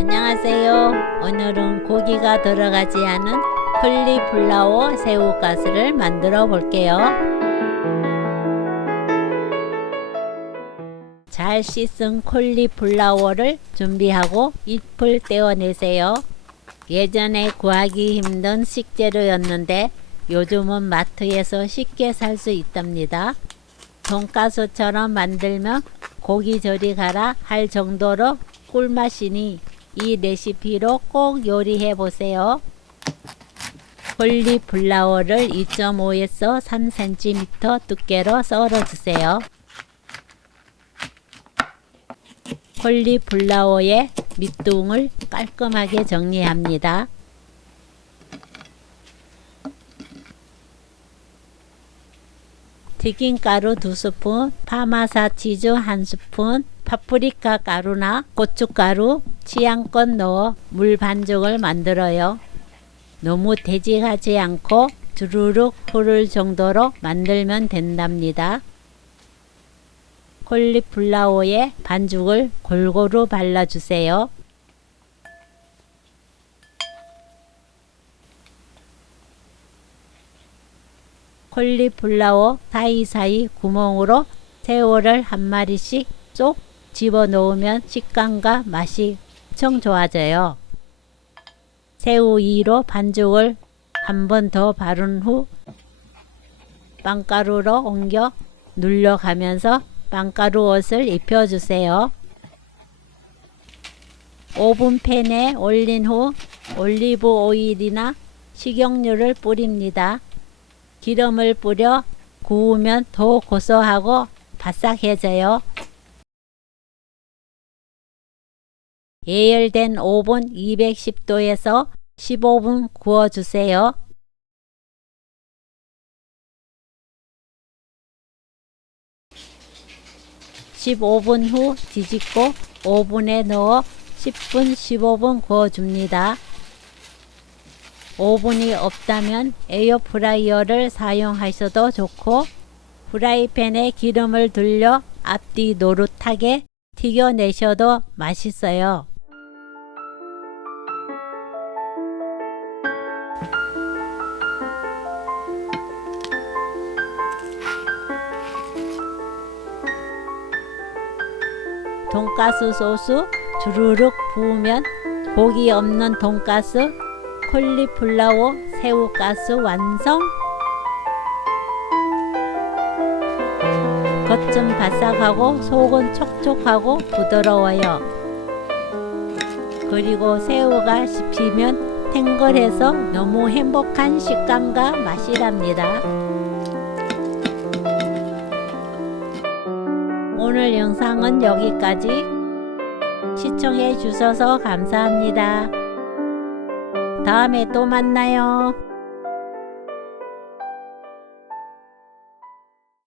안녕하세요. 오늘은 고기가 들어가지 않은 콜리플라워 새우가스를 만들어 볼게요. 잘 씻은 콜리플라워를 준비하고 잎을 떼어내세요. 예전에 구하기 힘든 식재료였는데 요즘은 마트에서 쉽게 살 수 있답니다. 돈가스처럼 만들면 고기 저리 가라 할 정도로 꿀맛이니 이 레시피로 꼭 요리해 보세요. 콜리플라워를 2.5에서 3cm 두께로 썰어 주세요. 콜리플라워의 밑둥을 깔끔하게 정리합니다. 튀김가루 2스푼, 파마사 치즈 1스푼, 파프리카 가루나 고춧가루 취향껏 넣어 물 반죽을 만들어요. 너무 대직하지 않고 주르륵 흐를 정도로 만들면 된답니다. 콜리플라워에 반죽을 골고루 발라주세요. 콜리플라워 사이사이 구멍으로 새우를 한 마리씩 쏙 집어 넣으면 식감과 맛이 엄청 좋아져요. 새우 위로 반죽을 한 번 더 바른 후 빵가루로 옮겨 눌러가면서 빵가루 옷을 입혀주세요. 오븐 팬에 올린 후 올리브 오일이나 식용유를 뿌립니다. 기름을 뿌려 구우면 더 고소하고 바삭해져요. 예열된 오븐 210도에서 15분 구워주세요. (15분) 후 뒤집고 오븐에 넣어 (10분) (15분) 구워줍니다. 오븐이 없다면 에어프라이어를 사용하셔도 좋고 프라이팬에 기름을 둘려 앞뒤 노릇하게 튀겨내셔도 맛있어요. 돈가스 소스 주르륵 부으면 고기 없는 돈가스 콜리플라워 새우가스 완성! 겉은 바삭하고 속은 촉촉하고 부드러워요. 그리고 새우가 씹히면 탱글해서 너무 행복한 식감과 맛이랍니다. 오늘 영상은 여기까지 시청해 주셔서 감사합니다. 다음에 또 만나요.